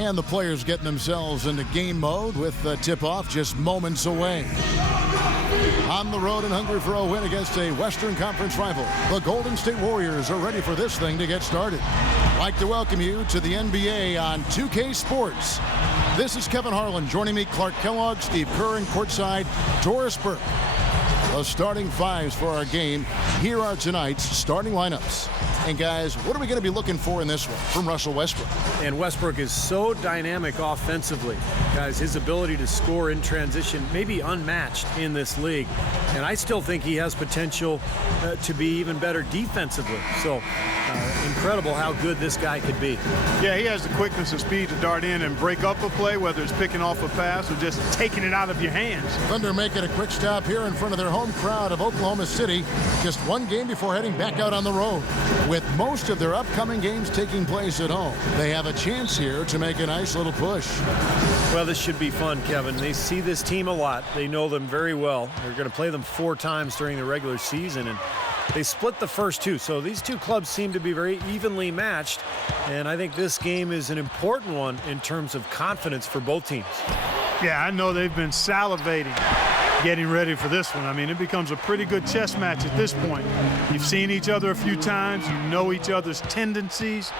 And the players getting themselves into game mode with the tip-off just moments away. On the road and hungry for a win against a Western Conference rival, the Golden State Warriors are ready for this thing to get started. I'd like to welcome you to the NBA on 2K Sports. This is Kevin Harlan. Joining me, Clark Kellogg, Steve Kerr, and courtside, Doris Burke. The starting fives for our game. Here are tonight's starting lineups. And guys, what are we going to be looking for in this one from Russell Westbrook? And Westbrook is so dynamic offensively. Guys, his ability to score in transition may be unmatched in this league. And I still think he has potential to be even better defensively. So incredible how good this guy could be. Yeah, he has the quickness and speed to dart in and break up a play, whether it's picking off a pass or just taking it out of your hands. Thunder making a quick stop here in front of their home crowd of Oklahoma City. Just one game before heading back out on the road. With most of their upcoming games taking place at home, they have a chance here to make a nice little push. Well, this should be fun, Kevin. They see this team a lot. They know them very well. They're going to play them 4 times during the regular season, and they split the first 2. So these two clubs seem to be very evenly matched, and I think this game is an important one in terms of confidence for both teams. Yeah, I know they've been salivating getting ready for this one. I mean, it becomes a pretty good chess match at this point. You've seen each other a few times, you know each other's tendencies,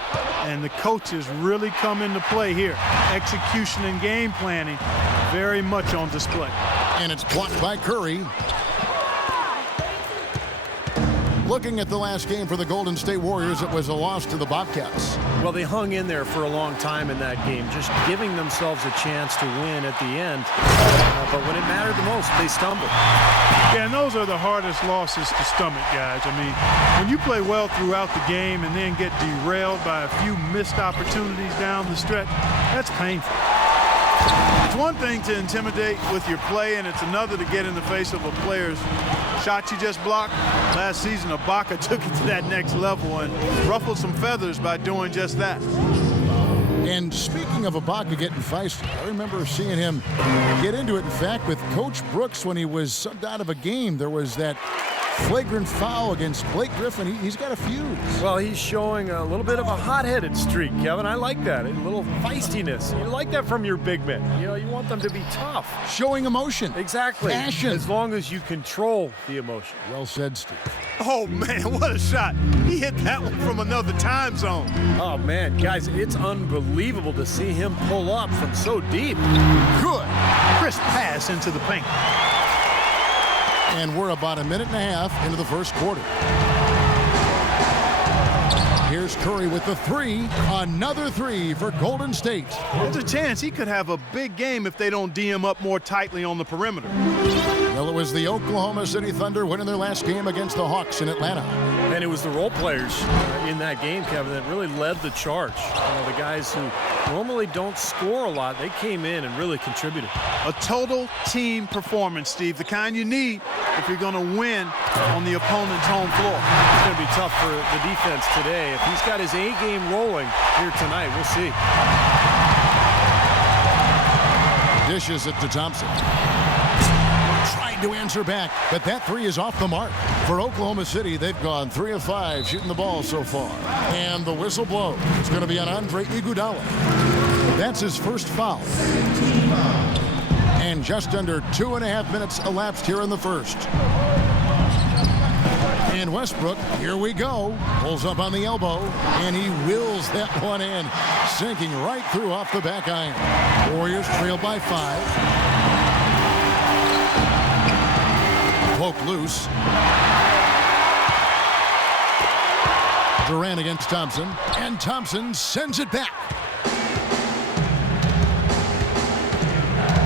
and the coaches really come into play here. Execution and game planning very much on display. And it's blocked by Curry. Looking at the last game for the Golden State Warriors, it was a loss to the Bobcats. Well, they hung in there for a long time in that game, just giving themselves a chance to win at the end. But when it mattered the most, they stumbled. Yeah, and those are the hardest losses to stomach, guys. I mean, when you play well throughout the game and then get derailed by a few missed opportunities down the stretch, that's painful. It's one thing to intimidate with your play, and it's another to get in the face of a player's shot you just blocked. Last season, Ibaka took it to that next level and ruffled some feathers by doing just that. And speaking of Ibaka getting feisty, I remember seeing him get into it, in fact, with Coach Brooks when he was subbed out of a game. There was that flagrant foul against Blake Griffin. He's got a fuse. Well, he's showing a little bit of a hot-headed streak, Kevin. I like that. A little feistiness. You like that from your big men. You know, you want them to be tough. Showing emotion. Exactly. Passion. As long as you control the emotion. Well said, Steve. Oh, man, what a shot. He hit that one from another time zone. Oh, man, guys, it's unbelievable to see him pull up from so deep. Good. Crisp pass into the paint. And we're about a minute and a half into the first quarter. Here's Curry with the 3. Another 3 for Golden State. There's a chance he could have a big game if they don't D him up more tightly on the perimeter. Well, it was the Oklahoma City Thunder winning their last game against the Hawks in Atlanta. And it was the role players in that game, Kevin, that really led the charge. The guys who normally don't score a lot, they came in and really contributed. A total team performance, Steve, the kind you need if you're going to win on the opponent's home floor. It's going to be tough for the defense today. If he's got his A game rolling here tonight, we'll see. Dishes it to Thompson. Trying to answer back, but that 3 is off the mark. For Oklahoma City, they've gone 3 of 5 shooting the ball so far. And the whistle blows. It's going to be on Andre Iguodala. That's his first foul. And just under 2.5 minutes elapsed here in the first. And Westbrook, here we go, pulls up on the elbow, and he wills that one in, sinking right through off the back iron. Warriors trail by 5. Poke loose. Durant against Thompson, and Thompson sends it back.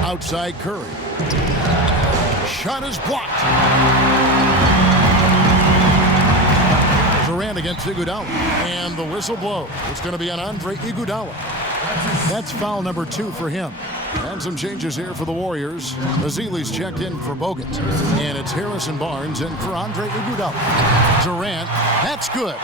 Outside Curry. Shot is blocked. Durant against Iguodala, and the whistle blows. It's going to be on Andre Iguodala. That's foul number 2 for him. And some changes here for the Warriors. Mazili's checked in for Bogut. And it's Harrison Barnes in for Andre Iguodala. Durant, that's good.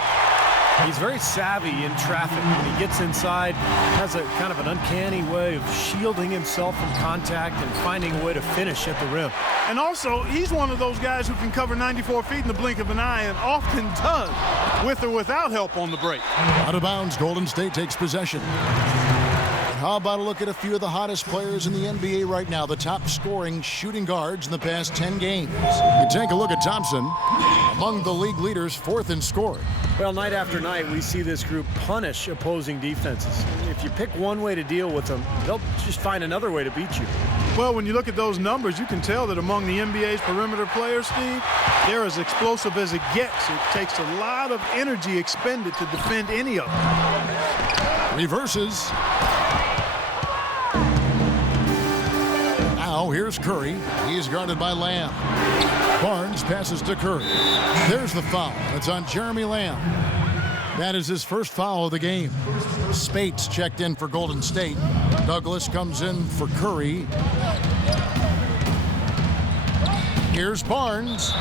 He's very savvy in traffic. When he gets inside, has a kind of an uncanny way of shielding himself from contact and finding a way to finish at the rim. And also, he's one of those guys who can cover 94 feet in the blink of an eye and often does, with or without help on the break. Out of bounds, Golden State takes possession. How about a look at a few of the hottest players in the NBA right now, the top scoring shooting guards in the past 10 games. You take a look at Thompson, among the league leaders, 4th in scoring. Well, night after night, we see this group punish opposing defenses. If you pick one way to deal with them, they'll just find another way to beat you. Well, when you look at those numbers, you can tell that among the NBA's perimeter players, Steve, they're as explosive as it gets. It takes a lot of energy expended to defend any of them. Reverses. Now here's Curry. He's guarded by Lamb. Barnes passes to Curry. There's the foul. It's on Jeremy Lamb. That is his first foul of the game. Spates checked in for Golden State. Douglas comes in for Curry. Here's Barnes.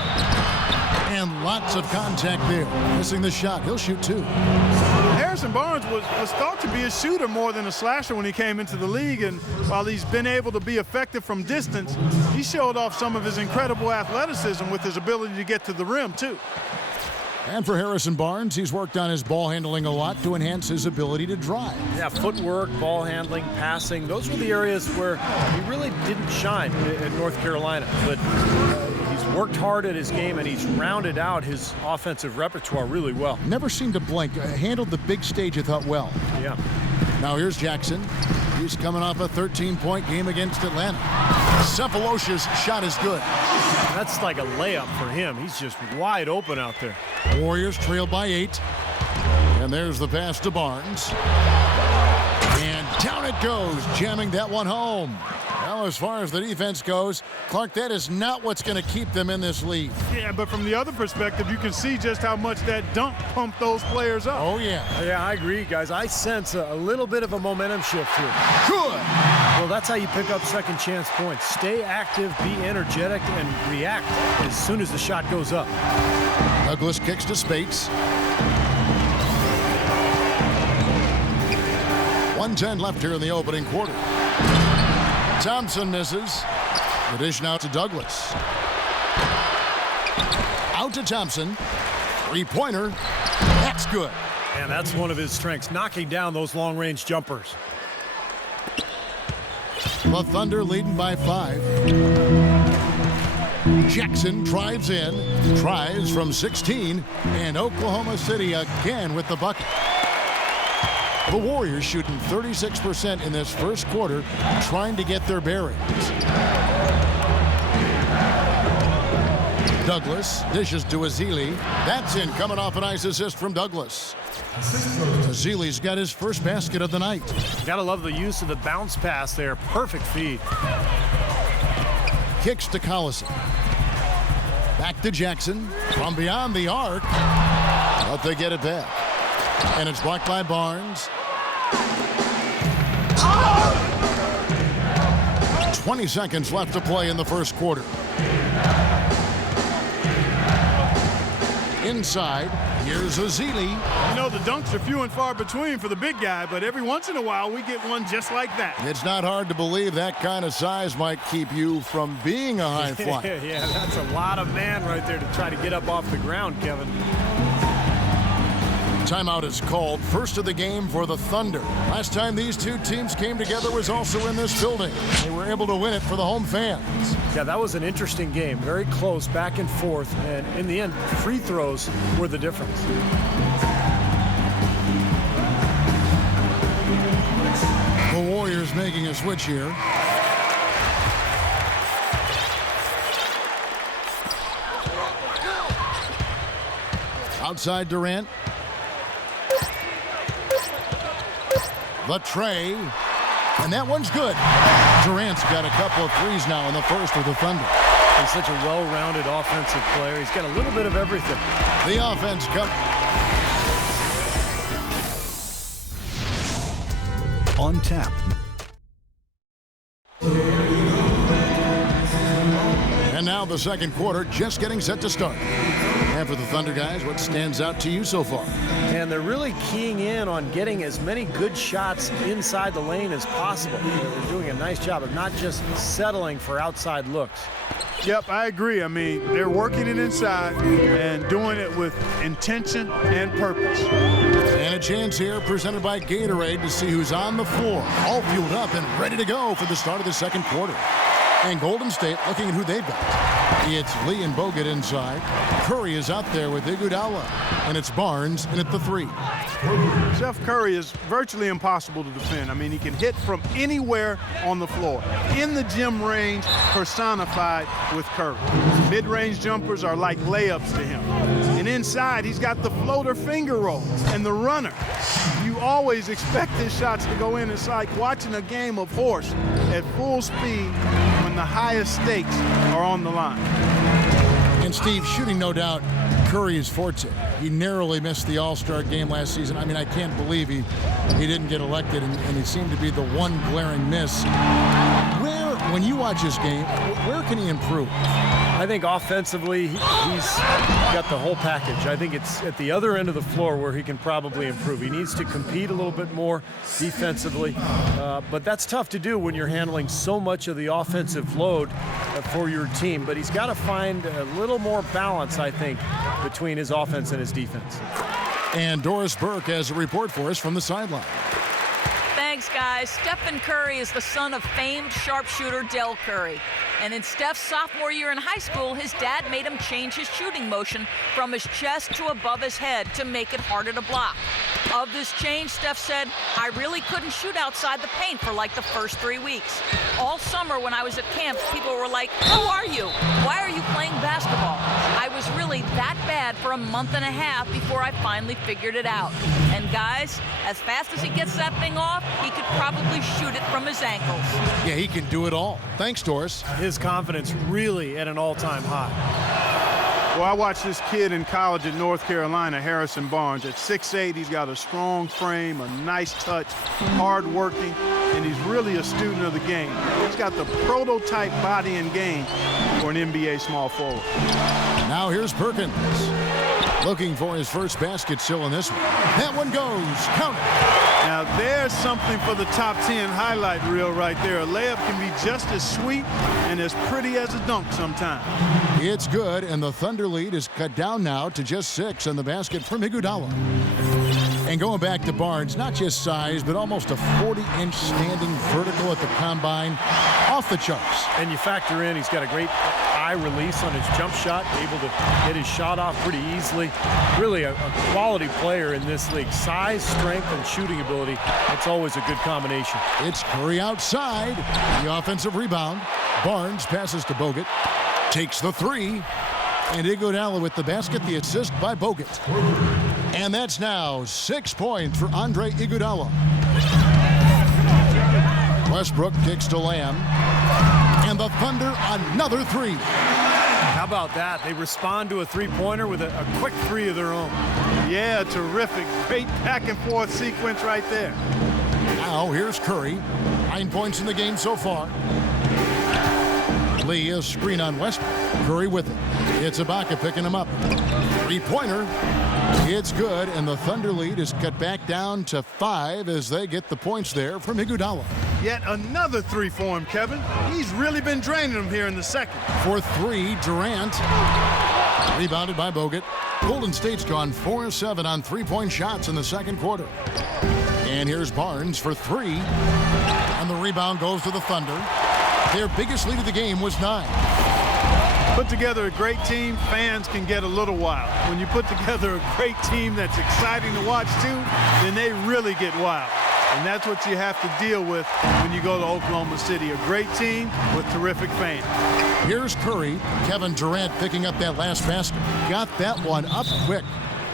And lots of contact there. Missing the shot. He'll shoot 2. Harrison Barnes was thought to be a shooter more than a slasher when he came into the league, and while he's been able to be effective from distance, he showed off some of his incredible athleticism with his ability to get to the rim, too. And for Harrison Barnes, he's worked on his ball handling a lot to enhance his ability to drive. Yeah, footwork, ball handling, passing, those were the areas where he really didn't shine at North Carolina. But he's worked hard at his game, and he's rounded out his offensive repertoire really well. Never seemed to blink. Handled the big stage, I thought, well. Yeah. Now here's Jackson. He's coming off a 13-point game against Atlanta. Cephalosha's shot is good. That's like a layup for him. He's just wide open out there. Warriors trail by 8. And there's the pass to Barnes. And down it goes, jamming that one home. Well, as far as the defense goes, Clark, that is not what's going to keep them in this league. Yeah, but from the other perspective, you can see just how much that dunk pumped those players up. Oh, yeah. Yeah, I agree, guys. I sense a little bit of a momentum shift here. Good. Well, that's how you pick up second chance points. Stay active, be energetic, and react as soon as the shot goes up. Douglas kicks to Spates. 1:10 left here in the opening quarter. Thompson misses. The dish now to Douglas. Out to Thompson. Three-pointer. That's good. And that's one of his strengths, knocking down those long-range jumpers. The Thunder leading by 5. Jackson drives in, tries from 16, and Oklahoma City again with the bucket. The Warriors shooting 36% in this first quarter, trying to get their bearings. Douglas dishes to Azili. That's in, coming off a nice assist from Douglas. Azili's got his first basket of the night. Gotta love the use of the bounce pass there. Perfect feed. Kicks to Collison. Back to Jackson from beyond the arc. But they get it back. And it's blocked by Barnes. 20 seconds left to play in the first quarter. Inside, here's Azili. You know, the dunks are few and far between for the big guy, but every once in a while we get one just like that. It's not hard to believe that kind of size might keep you from being a high flyer. Yeah, that's a lot of man right there to try to get up off the ground, Kevin. Timeout is called. First of the game for the Thunder. Last time these two teams came together was also in this building. They were able to win it for the home fans. Yeah, that was an interesting game. Very close, back and forth. And in the end, free throws were the difference. The Warriors making a switch here. Outside Durant. The tray, and that one's good. Durant's got a couple of threes now in the first for the Thunder. He's such a well-rounded offensive player. He's got a little bit of everything. The offense comes. On tap. And now the second quarter just getting set to start. And for the Thunder guys, what stands out to you so far? And they're really keying in on getting as many good shots inside the lane as possible. They're doing a nice job of not just settling for outside looks. Yep, I agree. I mean, they're working it inside and doing it with intention and purpose. And a chance here presented by Gatorade to see who's on the floor, all fueled up and ready to go for the start of the second quarter. And Golden State looking at who they've got. It's Lee and Bogut inside. Curry is out there with Iguodala. And it's Barnes in at the 3. Steph Curry is virtually impossible to defend. I mean, he can hit from anywhere on the floor. In the gym range, personified with Curry. Mid-range jumpers are like layups to him. And inside, he's got the floater finger roll and the runner. You always expect his shots to go in. It's like watching a game of horse at full speed when the highest stakes are on the line. And Steve, shooting no doubt Curry is forte. He narrowly missed the All-Star game last season. I mean, I can't believe he didn't get elected, and he seemed to be the one glaring miss. When you watch his game, where can he improve? I think offensively, he's got the whole package. I think it's at the other end of the floor where he can probably improve. He needs to compete a little bit more defensively, but that's tough to do when you're handling so much of the offensive load for your team. But he's got to find a little more balance, I think, between his offense and his defense. And Doris Burke has a report for us from the sideline. Thanks, guys. Stephen Curry is the son of famed sharpshooter Del Curry. And in Steph's sophomore year in high school, his dad made him change his shooting motion from his chest to above his head to make it harder to block. Of this change, Steph said, I really couldn't shoot outside the paint for like the first 3 weeks. All summer when I was at camps, people were like, who are you? Why are you playing basketball? I was really that bad for a month and a half before I finally figured it out. And guys, as fast as he gets that thing off, he could probably shoot it from his ankles. Yeah, he can do it all. Thanks, Doris. His confidence really at an all-time high. Well, I watched this kid in college at North Carolina, Harrison Barnes. At 6'8", he's got a strong frame, a nice touch, hard-working, and he's really a student of the game. He's got the prototype body and game for an NBA small forward. Now here's Perkins. Looking for his first basket still in this one. That one goes. Count it. Now there's something for the top 10 highlight reel right there. A layup can be just as sweet and as pretty as a dunk sometimes. It's good, and the Thunder lead is cut down now to just 6 on the basket from Iguodala. And going back to Barnes, not just size, but almost a 40-inch standing vertical at the combine. Off the charts. And you factor in, he's got a great eye release on his jump shot, able to get his shot off pretty easily. Really a quality player in this league. Size, strength, and shooting ability. That's always a good combination. It's Curry outside. The offensive rebound. Barnes passes to Bogut. Takes the 3. And Iguodala with the basket, the assist by Bogut. And that's now 6 points for Andre Iguodala. Westbrook kicks to Lamb. And the Thunder another 3. How about that? They respond to a three-pointer with a quick 3 of their own. Yeah, terrific. Great back-and-forth sequence right there. Now here's Curry. 9 points in the game so far. Lee, a screen on Westbrook. Curry with it. It's Ibaka picking him up. Three-pointer. It's good, and the Thunder lead is cut back down to 5 as they get the points there from Iguodala. Yet another 3 for him, Kevin. He's really been draining them here in the second. For 3, Durant. Rebounded by Bogut. Golden State's gone 4-7 on three-point shots in the second quarter. And here's Barnes for 3. And the rebound goes to the Thunder. Their biggest lead of the game was 9. Put together a great team, fans can get a little wild. When you put together a great team that's exciting to watch too, then they really get wild. And that's what you have to deal with when you go to Oklahoma City. A great team with terrific fans. Here's Curry. Kevin Durant picking up that last basket. Got that one up quick.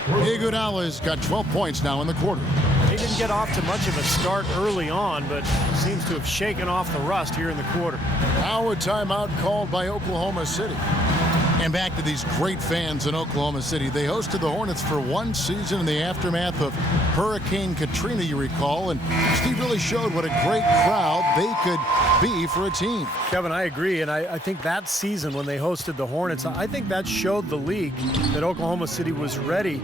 Iguodala's got 12 points now in the quarter. He didn't get off to much of a start early on, but seems to have shaken off the rust here in the quarter. Now a timeout called by Oklahoma City. And back to these great fans in Oklahoma City. They hosted the Hornets for one season in the aftermath of Hurricane Katrina, you recall. And Steve really showed what a great crowd they could be for a team. Kevin, I agree. And I think that season when they hosted the Hornets, I think that showed the league that Oklahoma City was ready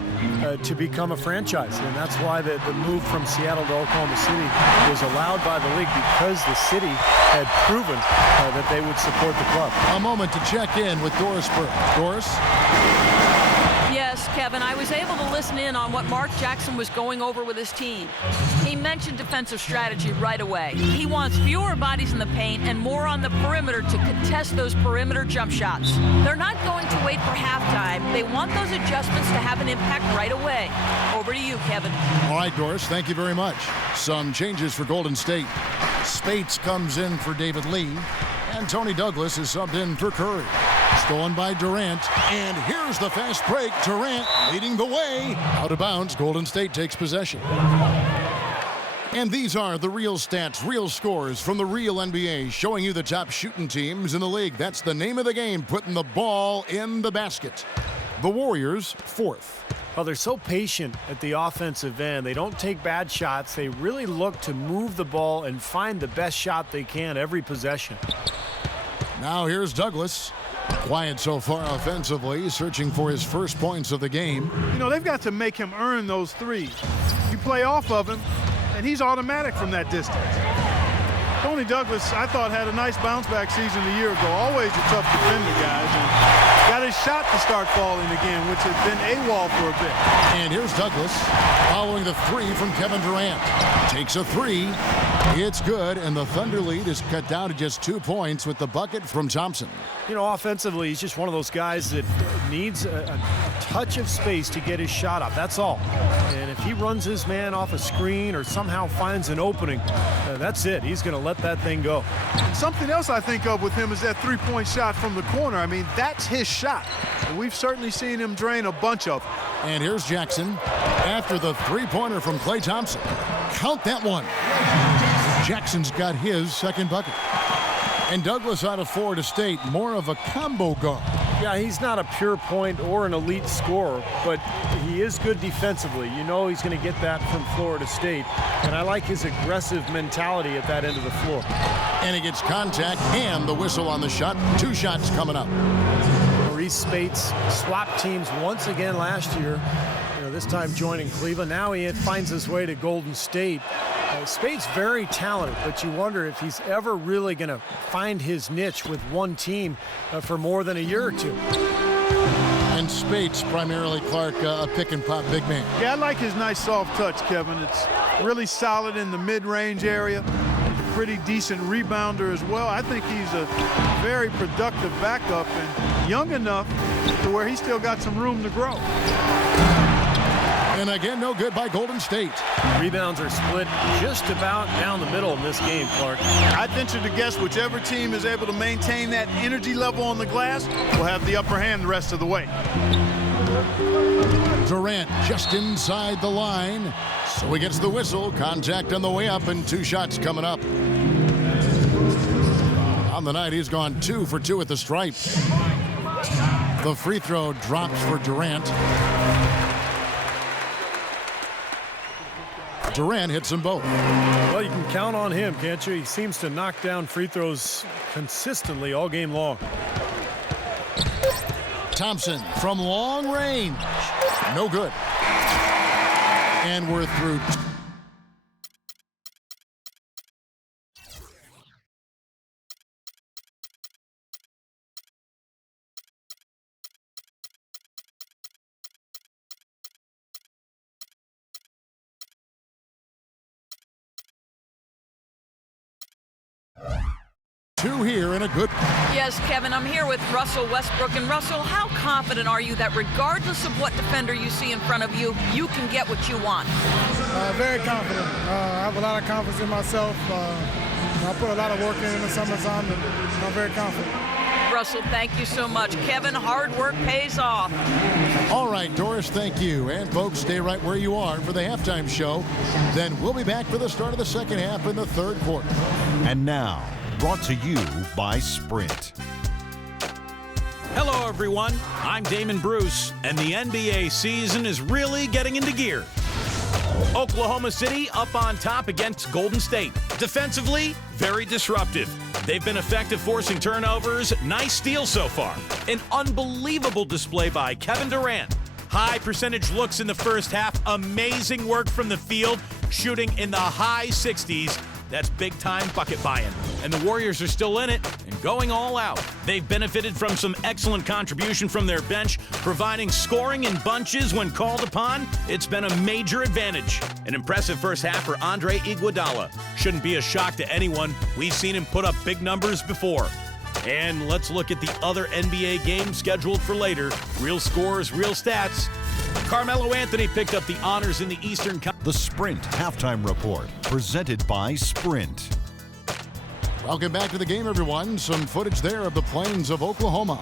to become a franchise. And that's why the move from Seattle to Oklahoma City was allowed by the league, because the city had proven that they would support the club. A moment to check in with Doris Burke. Doris? Yeah, Yes, Kevin, I was able to listen in on what Mark Jackson was going over with his team. He mentioned defensive strategy right away. He wants fewer bodies in the paint and more on the perimeter to contest those perimeter jump shots. They're not going to wait for halftime. They want those adjustments to have an impact right away. Over to you, Kevin. All right, Doris, thank you very much. Some changes for Golden State. Spates comes in for David Lee, and Tony Douglas is subbed in for Curry. Stolen by Durant, and here's the fast break. Durant leading the way. Out of bounds, Golden State takes possession. And these are the real stats, real scores from the real NBA, showing you the top shooting teams in the league. That's the name of the game, putting the ball in the basket. The Warriors, 4th. Well, they're so patient at the offensive end. They don't take bad shots. They really look to move the ball and find the best shot they can every possession. Now here's Douglas. Quiet so far offensively, searching for his first points of the game. You know, they've got to make him earn those threes. You play off of him, and he's automatic from that distance. Tony Douglas, I thought, had a nice bounce-back season a year ago. Always a tough defender, guys. And got his shot to start falling again, which has been AWOL for a bit. And here's Douglas following the three from Kevin Durant. Takes a three. It's good, and the Thunder lead is cut down to just 2 points with the bucket from Thompson. You know, offensively, he's just one of those guys that needs a touch of space to get his shot up. That's all. And if he runs his man off a screen or somehow finds an opening, that's it. He's going to let that thing go. Something else I think of with him is that three-point shot from the corner. I mean, that's his shot. And we've certainly seen him drain a bunch of them. And here's Jackson after the three-pointer from Klay Thompson. Count that one. Jackson's got his second bucket. And Douglas out of Florida State, more of a combo guard. Yeah, he's not a pure point or an elite scorer, but he is good defensively. You know he's going to get that from Florida State. And I like his aggressive mentality at that end of the floor. And he gets contact and the whistle on the shot. 2 shots coming up. Maurice Spates swapped teams once again last year. You know, this time joining Cleveland. Now he finds his way to Golden State. Spates very talented, but you wonder if he's ever really going to find his niche with one team for more than a year or two. And Spates, primarily, Clark, a pick-and-pop big man. Yeah, I like his nice soft touch, Kevin. It's really solid in the mid-range area. He's a pretty decent rebounder as well. I think he's a very productive backup and young enough to where he's still got some room to grow. And again, no good by Golden State. Rebounds are split just about down the middle in this game, Clark. I'd venture to guess whichever team is able to maintain that energy level on the glass will have the upper hand the rest of the way. Durant just inside the line. So he gets the whistle. Contact on the way up and 2 shots coming up. On the night, he's gone 2 for 2 at the stripe. The free throw drops for Durant. Durant hits them both. Well, you can count on him, can't you? He seems to knock down free throws consistently all game long. Thompson from long range. No good. And we're through. Two here and a good. Yes, Kevin, I'm here with Russell Westbrook. And Russell, how confident are you that regardless of what defender you see in front of you, you can get what you want? Very confident. I have a lot of confidence in myself. I put a lot of work in the summertime, and I'm very confident. Russell, thank you so much. Kevin, hard work pays off. All right, Doris, thank you. And folks, stay right where you are for the halftime show. Then we'll be back for the start of the second half in the third quarter. And now, brought to you by Sprint. Hello, everyone. I'm Damon Bruce, and the NBA season is really getting into gear. Oklahoma City up on top against Golden State. Defensively, very disruptive. They've been effective forcing turnovers. Nice steal so far. An unbelievable display by Kevin Durant. High percentage looks in the first half. Amazing work from the field, shooting in the high 60s. That's big-time bucket buying. And the Warriors are still in it and going all out. They've benefited from some excellent contribution from their bench, providing scoring in bunches when called upon. It's been a major advantage. An impressive first half for Andre Iguodala. Shouldn't be a shock to anyone. We've seen him put up big numbers before. And let's look at the other NBA games scheduled for later. Real scores, real stats. Carmelo Anthony picked up the honors in the Eastern Conference. The Sprint Halftime Report, presented by Sprint. Welcome back to the game, everyone. Some footage there of the plains of Oklahoma.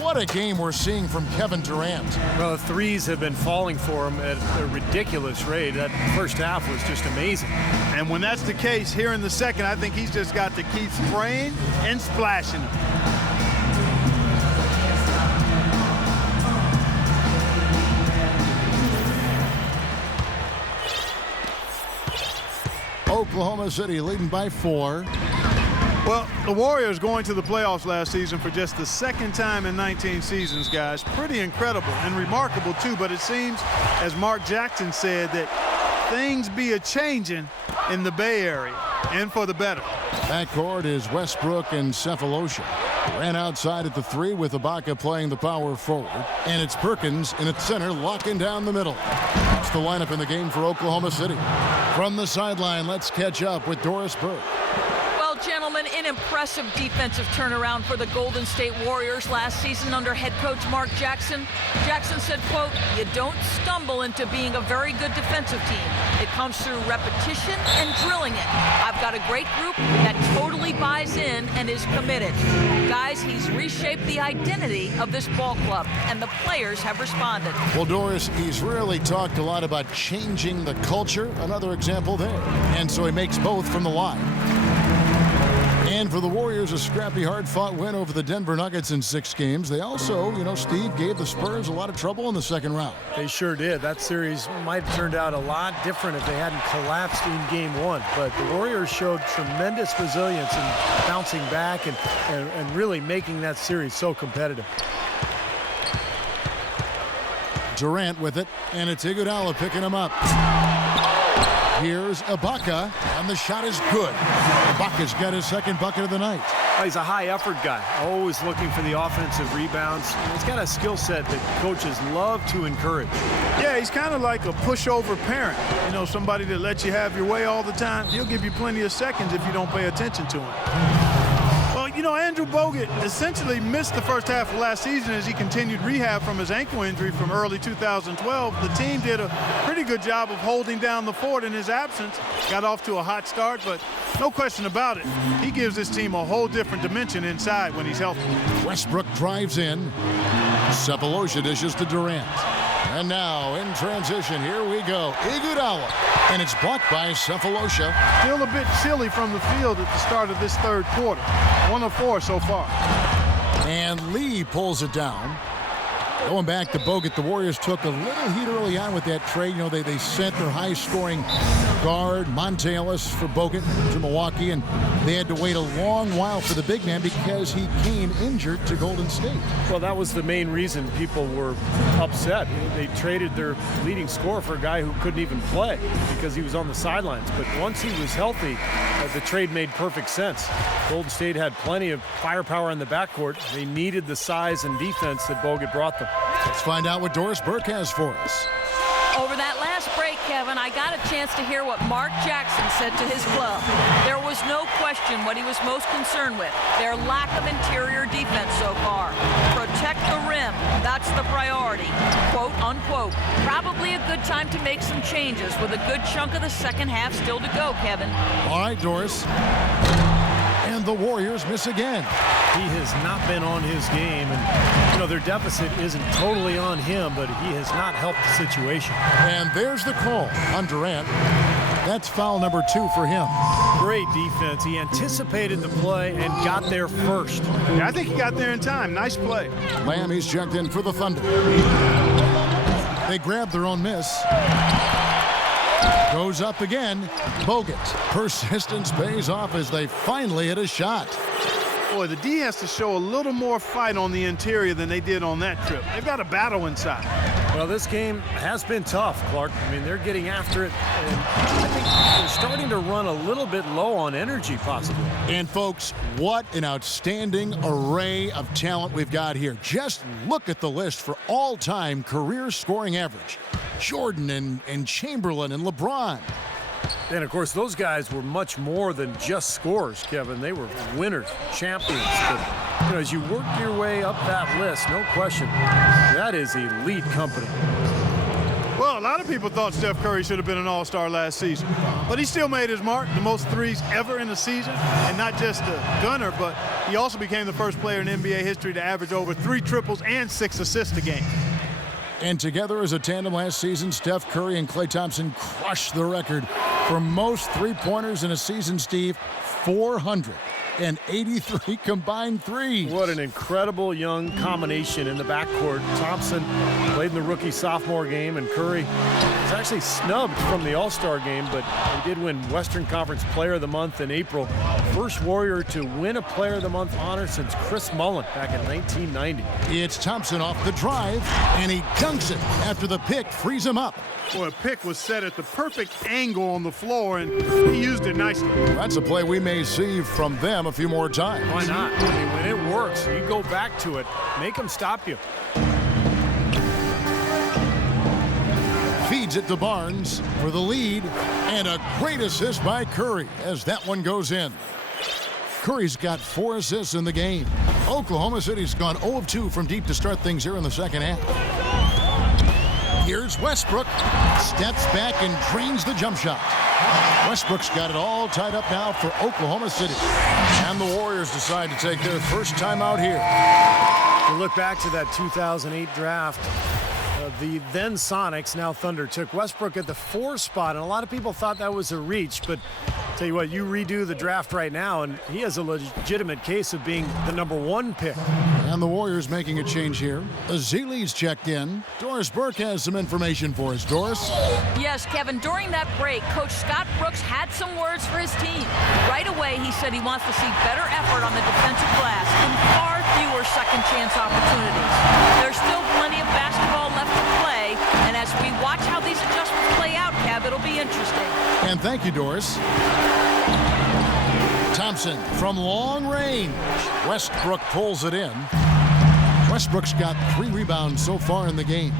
What a game we're seeing from Kevin Durant. Well, the threes have been falling for him at a ridiculous rate. That first half was just amazing. And when that's the case here in the second, I think he's just got to keep spraying and splashing them. Oklahoma City leading by 4. Well, the Warriors going to the playoffs last season for just the second time in 19 seasons, guys. Pretty incredible and remarkable, too. But it seems, as Mark Jackson said, that things be a-changing in the Bay Area, and for the better. Backcourt is Westbrook and Cephalosha. Ran outside at the 3 with Ibaka playing the power forward. And it's Perkins in its center, locking down the middle. That's the lineup in the game for Oklahoma City. From the sideline, let's catch up with Doris Burke. Gentlemen, an impressive defensive turnaround for the Golden State Warriors last season under head coach Mark Jackson. Jackson said, quote, "You don't stumble into being a very good defensive team. It comes through repetition and drilling it. I've got a great group that totally buys in and is committed." Guys, he's reshaped the identity of this ball club, and the players have responded. Well, Doris, he's really talked a lot about changing the culture. Another example there. And so he makes both from the line. And for the Warriors, a scrappy, hard-fought win over the Denver Nuggets in 6 games. They also, Steve, gave the Spurs a lot of trouble in the second round. They sure did. That series might have turned out a lot different if they hadn't collapsed in game 1. But the Warriors showed tremendous resilience in bouncing back and really making that series so competitive. Durant with it, and it's Iguodala picking him up. Here's Ibaka, and the shot is good. Ibaka's got his second bucket of the night. He's a high-effort guy, always looking for the offensive rebounds. He's got a skill set that coaches love to encourage. Yeah, he's kind of like a pushover parent. Somebody that lets you have your way all the time. He'll give you plenty of seconds if you don't pay attention to him. Well, Andrew Bogut essentially missed the first half of last season as he continued rehab from his ankle injury from early 2012. The team did a pretty good job of holding down the fort in his absence. Got off to a hot start, but no question about it. He gives this team a whole different dimension inside when he's healthy. Westbrook drives in. Cephalosha dishes to Durant. And now, in transition, here we go. Iguodala. And it's blocked by Cephalosha. Still a bit chilly from the field at the start of this third quarter. 1 of 4 so far. And Lee pulls it down. Going back to Bogut, the Warriors took a little heat early on with that trade. They sent their high-scoring guard, Monte Ellis, for Bogut to Milwaukee, and they had to wait a long while for the big man because he came injured to Golden State. Well, that was the main reason people were upset. They traded their leading scorer for a guy who couldn't even play because he was on the sidelines. But once he was healthy, the trade made perfect sense. Golden State had plenty of firepower in the backcourt. They needed the size and defense that Bogut brought them. Let's find out what Doris Burke has for us. Over that last break, Kevin, I got a chance to hear what Mark Jackson said to his club. There was no question what he was most concerned with, their lack of interior defense so far. Protect the rim, that's the priority, quote unquote. Probably a good time to make some changes with a good chunk of the second half still to go, Kevin. All right, Doris. And the Warriors miss again. He has not been on his game, and their deficit isn't totally on him, but he has not helped the situation. And there's the call on Durant. That's foul number 2 for him. Great defense. He anticipated the play and got there first. Yeah, I think he got there in time. Nice play. Lamb, he's checked in for the Thunder. They grab their own miss. Goes up again. Bogut. Persistence pays off as they finally hit a shot. Boy, the D has to show a little more fight on the interior than they did on that trip. They've got a battle inside. Well, this game has been tough, Clark. I mean, they're getting after it, and I think there's starting to run a little bit low on energy, possibly. And folks, what an outstanding array of talent we've got here. Just look at the list for all-time career scoring average. Jordan and Chamberlain and LeBron. And, of course, those guys were much more than just scorers, Kevin. They were winners, champions. But, as you work your way up that list, no question, that is elite company. Well, a lot of people thought Steph Curry should have been an all-star last season. But he still made his mark, the most threes ever in a season. And not just a gunner, but he also became the first player in NBA history to average over 3 triples and 6 assists a game. And together as a tandem last season, Steph Curry and Klay Thompson crushed the record for most three-pointers in a season, Steve. 483 combined threes. What an incredible young combination in the backcourt. Thompson played in the rookie-sophomore game, and Curry was actually snubbed from the All-Star game, but he did win Western Conference Player of the Month in April. First Warrior to win a Player of the Month honor since Chris Mullin back in 1990. It's Thompson off the drive, and he dunks it after the pick frees him up. Boy, a pick was set at the perfect angle on the floor, and he used it nicely. That's a play we may see from them a few more times. Why not? I mean, when it works, you go back to it. Make them stop you. Feeds it to Barnes for the lead, and a great assist by Curry as that one goes in. Curry's got 4 assists in the game. Oklahoma City's gone 0 of 2 from deep to start things here in the second half. Here's Westbrook, steps back and drains the jump shot. Westbrook's got it all tied up now for Oklahoma City. And the Warriors decide to take their first time out here. You look back to that 2008 draft. The then Sonics, now Thunder, took Westbrook at the 4 spot, and a lot of people thought that was a reach, but tell you what, you redo the draft right now, and he has a legitimate case of being the #1 pick. And the Warriors making a change here. Azili's checked in. Doris Burke has some information for us. Doris? Yes, Kevin, during that break, Coach Scott Brooks had some words for his team. Right away, he said he wants to see better effort on the defensive glass and far fewer second chance opportunities. There's still plenty of basketball left to play, and as we watch how these adjustments play out, Kev, it'll be interesting. And thank you, Doris. Thompson from long range. Westbrook pulls it in. Westbrook's got 3 rebounds so far in the game.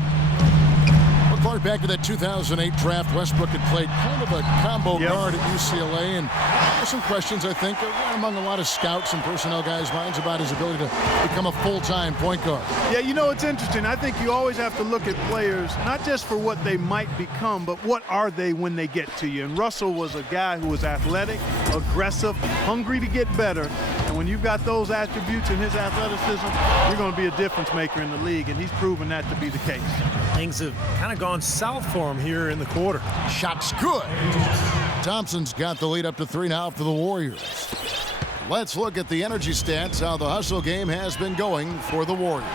Look far back to that 2008 draft. Westbrook had played kind of a combo guard at UCLA, and there's some questions, I think, among a lot of scouts and personnel guys' minds about his ability to become a full-time point guard. Yeah, you know, it's interesting. I think you always have to look at players, not just for what they might become, but what are they when they get to you. And Russell was a guy who was athletic, aggressive, hungry to get better. And when you've got those attributes in his athleticism, you're going to be a difference maker in the league, and he's proven that to be the case. Things have kind of gone south for him here in the quarter. Shot's good. Thompson's got the lead up to 3 now for the Warriors. Let's look at the energy stats, how the hustle game has been going for the Warriors.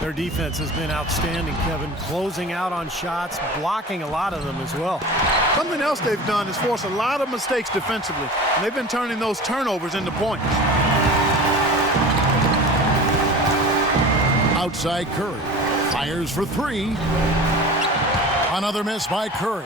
Their defense has been outstanding, Kevin, closing out on shots, blocking a lot of them as well. Something else they've done is force a lot of mistakes defensively, and they've been turning those turnovers into points. Outside Curry. Fires for 3. Another miss by Curry.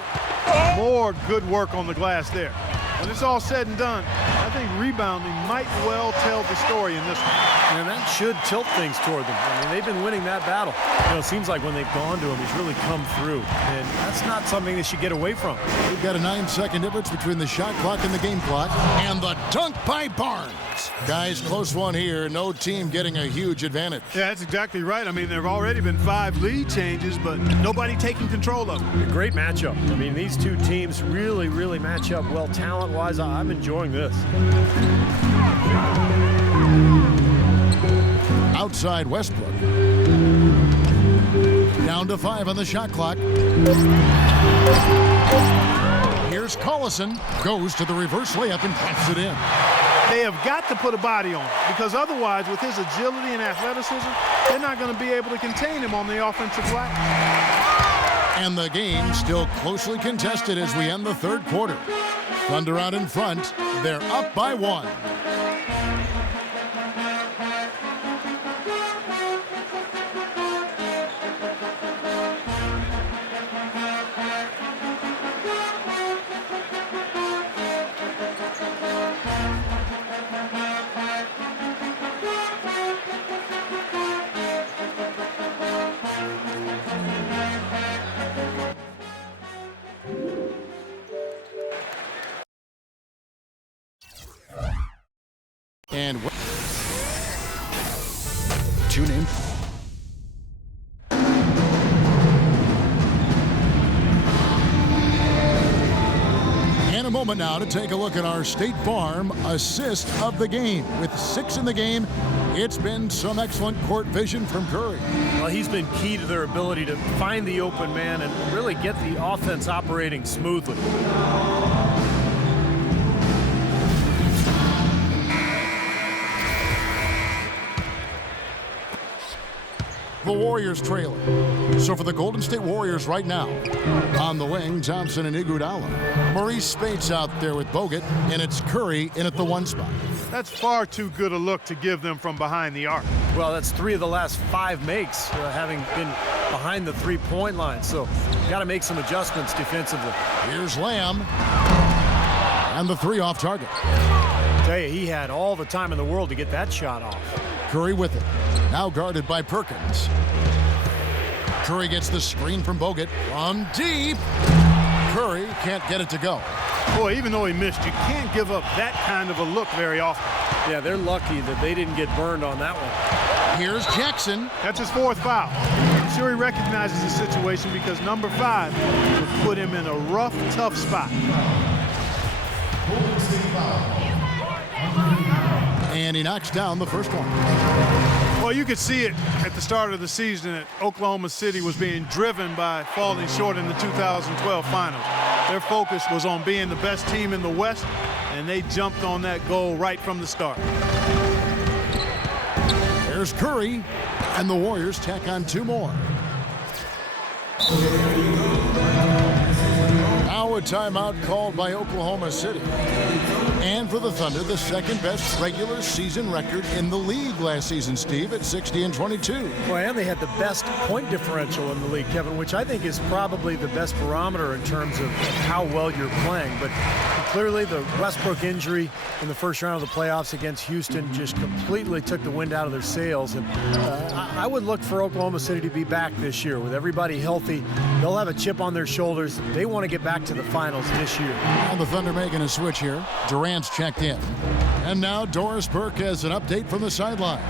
More good work on the glass there. When it's all said and done, I think rebounding might well tell the story in this one. And that should tilt things toward them. I mean, they've been winning that battle. It seems like when they've gone to him, he's really come through. And that's not something they should get away from. We've got a 9-second difference between the shot clock and the game clock. And the dunk by Barnes. Guys, close one here. No team getting a huge advantage. Yeah, that's exactly right. I mean, there have already been 5 lead changes, but nobody taking control of it. A great matchup. I mean, these two teams really, really match up well talent-wise. I'm enjoying this. Outside Westbrook. Down to 5 on the shot clock. Here's Collison. Goes to the reverse layup and puts it in. They have got to put a body on him, because otherwise, with his agility and athleticism, they're not going to be able to contain him on the offensive glass. And the game still closely contested as we end the third quarter. Thunder out in front. They're up by 1. And tune in. And a moment now to take a look at our State Farm assist of the game. With 6 in the game, it's been some excellent court vision from Curry. Well, he's been key to their ability to find the open man and really get the offense operating smoothly. The Warriors trailing. So for the Golden State Warriors right now, on the wing, Thompson and Iguodala. Maurice Spates out there with Bogut, and it's Curry in at the 1 spot. That's far too good a look to give them from behind the arc. Well, that's 3 of the last 5 makes, having been behind the 3-point line. So got to make some adjustments defensively. Here's Lamb. And the 3 off target. I tell you, he had all the time in the world to get that shot off. Curry with it. Now guarded by Perkins. Curry gets the screen from Bogut from deep. Curry can't get it to go. Boy, even though he missed, you can't give up that kind of a look very often. Yeah, they're lucky that they didn't get burned on that one. Here's Jackson. That's his 4th foul. I'm sure he recognizes the situation because number 5 would put him in a rough, tough spot. And he knocks down the first one. Well, you could see it at the start of the season that Oklahoma City was being driven by falling short in the 2012 finals. Their focus was on being the best team in the West, and they jumped on that goal right from the start. There's Curry, and the Warriors tack on 2 more. Now a timeout called by Oklahoma City. And for the Thunder, the 2nd best regular season record in the league last season, Steve, at 60-22. Well, and they had the best point differential in the league, Kevin, which I think is probably the best barometer in terms of how well you're playing. But clearly the Westbrook injury in the first round of the playoffs against Houston just completely took the wind out of their sails. And I would look for Oklahoma City to be back this year. With everybody healthy, they'll have a chip on their shoulders. They want to get back to the finals this year. And the Thunder making a switch here. Durant's checked in. And now Doris Burke has an update from the sidelines.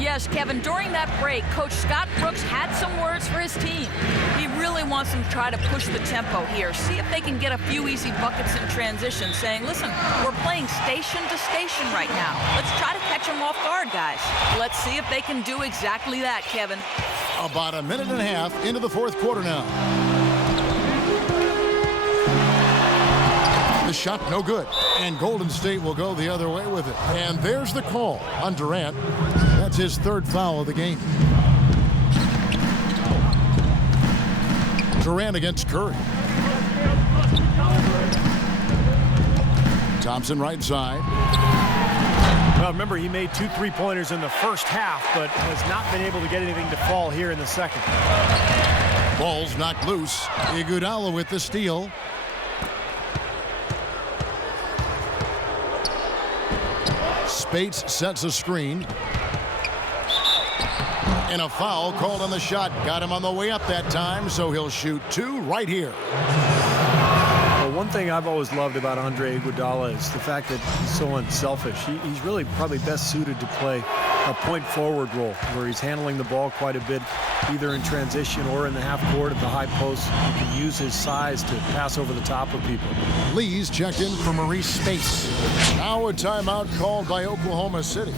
Yes, Kevin, during that break, Coach Scott Brooks had some words for his team. He really wants them to try to push the tempo here, see if they can get a few easy buckets in transition, saying, listen, we're playing station to station right now. Let's try to catch them off guard, guys. Let's see if they can do exactly that, Kevin. About a minute and a half into the 4th quarter now. The shot no good, and Golden State will go the other way with it. And there's the call on Durant. That's his 3rd foul of the game. Durant against Curry. Thompson right side. Well, remember, he made 2 3-pointers in the first half, but has not been able to get anything to fall here in the second. Ball's knocked loose. Iguodala with the steal. Spates sets a screen. And a foul called on the shot. Got him on the way up that time, so he'll shoot 2 right here. Well, one thing I've always loved about Andre Iguodala is the fact that he's so unselfish. He's really probably best suited to play a point forward role where he's handling the ball quite a bit, either in transition or in the half court at the high post. He can use his size to pass over the top of people. Lee's checked in for Maurice Spates. Now a timeout called by Oklahoma City.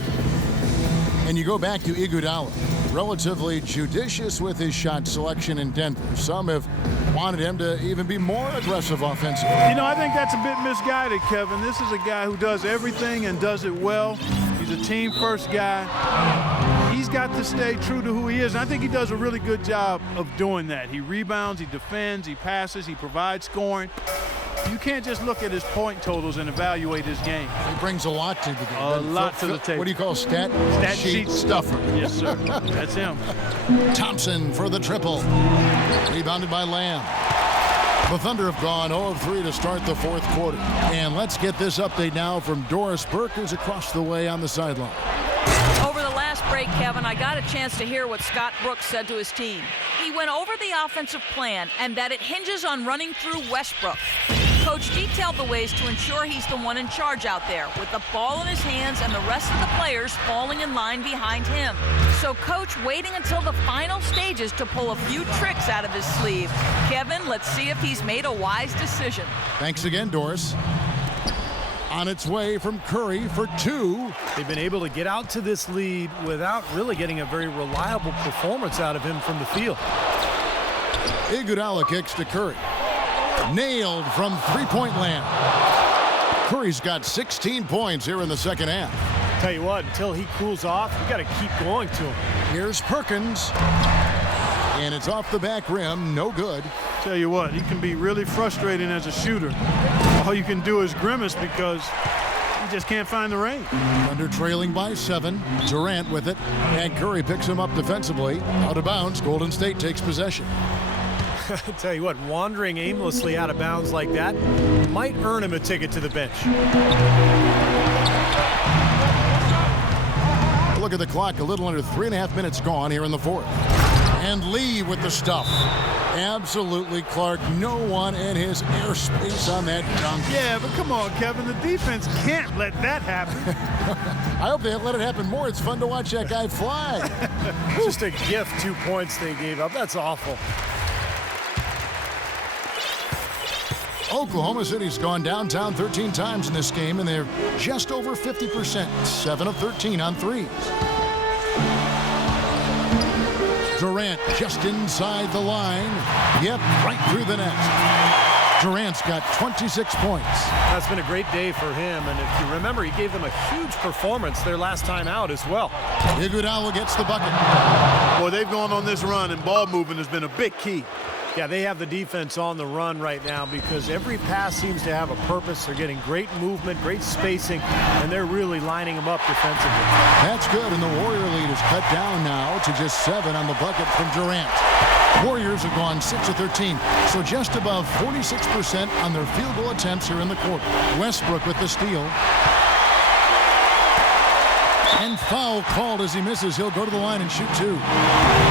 And you go back to Iguodala. Relatively judicious with his shot selection in Denver. Some have wanted him to even be more aggressive offensively. You know, I think that's a bit misguided, Kevin. This is a guy who does everything and does it well. He's a team-first guy. He's got to stay true to who he is, and I think he does a really good job of doing that. He rebounds, he defends, he passes, he provides scoring. You can't just look at his point totals and evaluate his game. He brings a lot to the game. A lot to the table. What do you call stat sheet stuffer? Yes, sir. That's him. Thompson for the triple. Rebounded by Lamb. The Thunder have gone 0 of 3 to start the 4th quarter. And let's get this update now from Doris Burke, who's across the way on the sideline. Over the last break, Kevin, I got a chance to hear what Scott Brooks said to his team. He went over the offensive plan and that it hinges on running through Westbrook. coach detailed the ways to ensure he's the one in charge out there, with the ball in his hands and the rest of the players falling in line behind him. So coach waiting until the final stages to pull a few tricks out of his sleeve. Kevin, let's see if he's made a wise decision. Thanks again, Doris. On its way from Curry for 2. They've been able to get out to this lead without really getting a very reliable performance out of him from the field. Iguodala kicks to Curry. Nailed from three-point land. Curry's got 16 points here in the second half. Tell you what, until he cools off, we got to keep going to him. Here's Perkins. And it's off the back rim, no good. Tell you what, he can be really frustrating as a shooter. All you can do is grimace because he just can't find the range. Thunder trailing by 7. Durant with it. And Curry picks him up defensively. Out of bounds, Golden State takes possession. Tell you what, wandering aimlessly out of bounds like that might earn him a ticket to the bench. Look at the clock, a little under 3.5 minutes gone here in the fourth. And Lee with the stuff. Absolutely, Clark. No one in his airspace on that dunk. Yeah, but come on, Kevin. The defense can't let that happen. I hope they let it happen more. It's fun to watch that guy fly. Just a gift, 2 points they gave up. That's awful. Oklahoma City's gone downtown 13 times in this game, and they're just over 50%. 7 of 13 on threes. Durant just inside the line. Yep, right through the net. Durant's got 26 points. That's been a great day for him, and if you remember, he gave them a huge performance their last time out as well. Iguodala gets the bucket. Boy, they've gone on this run, and ball movement has been a big key. Yeah, they have the defense on the run right now because every pass seems to have a purpose. They're getting great movement, great spacing, and they're really lining them up defensively. That's good, and the Warrior lead is cut down now to just 7 on the bucket from Durant. Warriors have gone 6 of 13, so just above 46% on their field goal attempts here in the quarter. Westbrook with the steal. And foul called as he misses. He'll go to the line and shoot 2.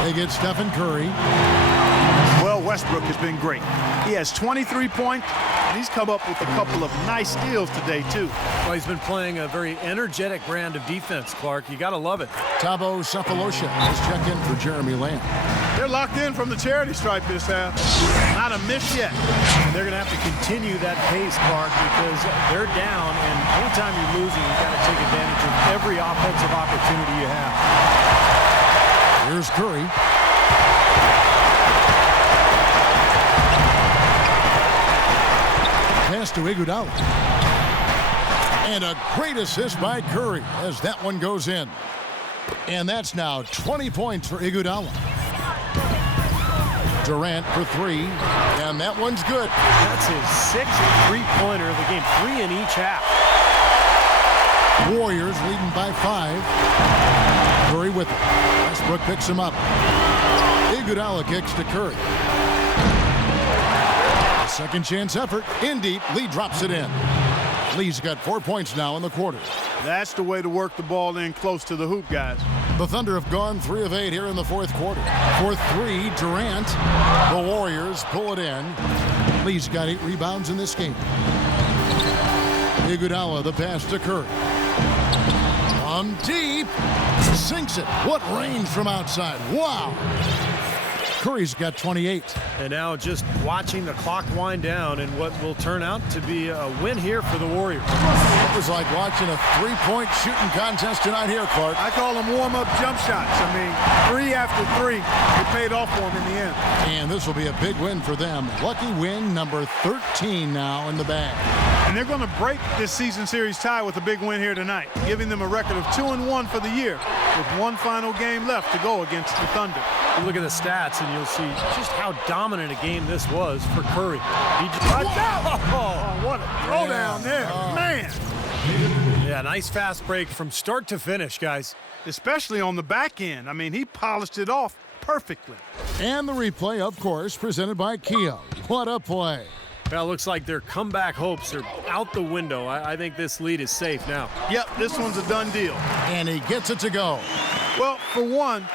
They get Stephen Curry. Well, Westbrook has been great. He has 23 points, and he's come up with a couple of nice steals today, too. Well, he's been playing a very energetic brand of defense, Clark. You got to love it. Thabo Sefolosha has checked in for Jeremy Lamb. They're locked in from the charity stripe this half. Not a miss yet. And they're going to have to continue that pace, Clark, because they're down, and anytime you're losing, you've got to take advantage of every offensive opportunity you have. Here's Curry. Pass to Iguodala. And a great assist by Curry as that one goes in. And that's now 20 points for Iguodala. Durant for 3, and that one's good. That's his 6th three-pointer of the game, 3 in each half. Warriors leading by 5. Curry with it. Westbrook picks him up. Iguodala kicks to Curry. Second chance effort, in deep. Lee drops it in. Lee's got 4 points now in the quarter. That's the way to work the ball in close to the hoop, guys. The Thunder have gone 3 of 8 here in the fourth quarter. For 3, Durant. The Warriors pull it in. Lee's got 8 rebounds in this game. Iguodala, the pass to Curry. From deep. Sinks it. What range from outside. Wow. Curry's got 28. And now just watching the clock wind down and what will turn out to be a win here for the Warriors. It was like watching a 3-point shooting contest tonight here, Clark. I call them warm-up jump shots. I mean, 3 after 3, it paid off for them in the end. And this will be a big win for them. Lucky win number 13 now in the bag. And they're going to break this season series tie with a big win here tonight, giving them a record of 2-1 for the year, with one final game left to go against the Thunder. You look at the stats and you'll see just how dominant a game this was for Curry. He just, what a throwdown there, man. Yeah, nice fast break from start to finish, guys. Especially on the back end. I mean, he polished it off perfectly. And the replay, of course, presented by Kia. What a play. Well, it looks like their comeback hopes are out the window. I think this lead is safe now. Yep, this one's a done deal. And he gets it to go. Well, for one,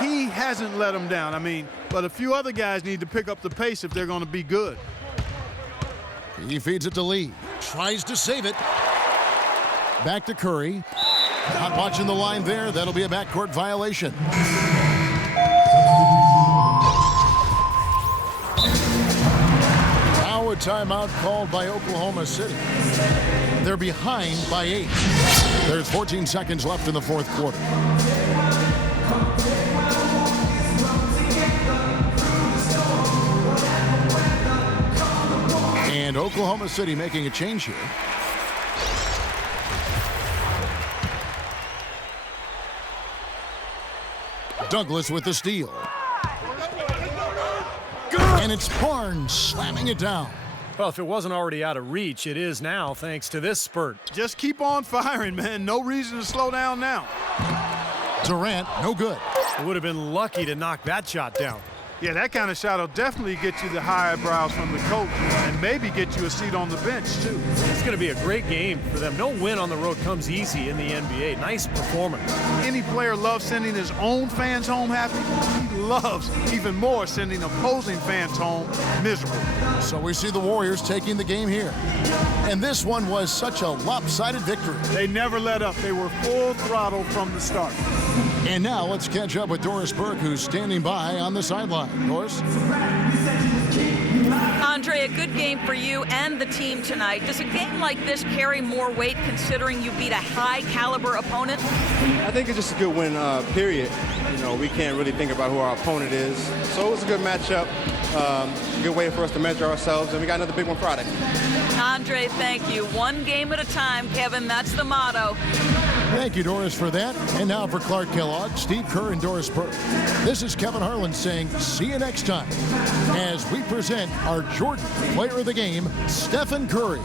he hasn't let them down. I mean, but a few other guys need to pick up the pace if they're going to be good. He feeds it to Lee. Tries to save it. Back to Curry. Not watching the line there. That'll be a backcourt violation. Now a timeout called by Oklahoma City. They're behind by 8. There's 14 seconds left in the fourth quarter. And Oklahoma City making a change here. Douglas with the steal. And it's Barnes slamming it down. Well, if it wasn't already out of reach, it is now thanks to this spurt. Just keep on firing, man. No reason to slow down now. Durant, no good. It would have been lucky to knock that shot down. Yeah, that kind of shot will definitely get you the high eyebrows from the coach and maybe get you a seat on the bench, too. It's going to be a great game for them. No win on the road comes easy in the NBA. Nice performance. Any player loves sending his own fans home happy. He loves even more sending opposing fans home miserable. So we see the Warriors taking the game here. And this one was such a lopsided victory. They never let up. They were full throttle from the start. And now let's catch up with Doris Burke, who's standing by on the sideline. Doris? Andre, a good game for you and the team tonight. Does a game like this carry more weight considering you beat a high-caliber opponent? I think it's just a good win, period. You know, we can't really think about who our opponent is. So it was a good matchup, a good way for us to measure ourselves, and we got another big one Friday. Andre, thank you. One game at a time, Kevin. That's the motto. Thank you, Doris, for that. And now for Clark Kellogg, Steve Kerr, and Doris Burke. This is Kevin Harlan saying see you next time as we present our Jordan Player of the Game, Stephen Curry.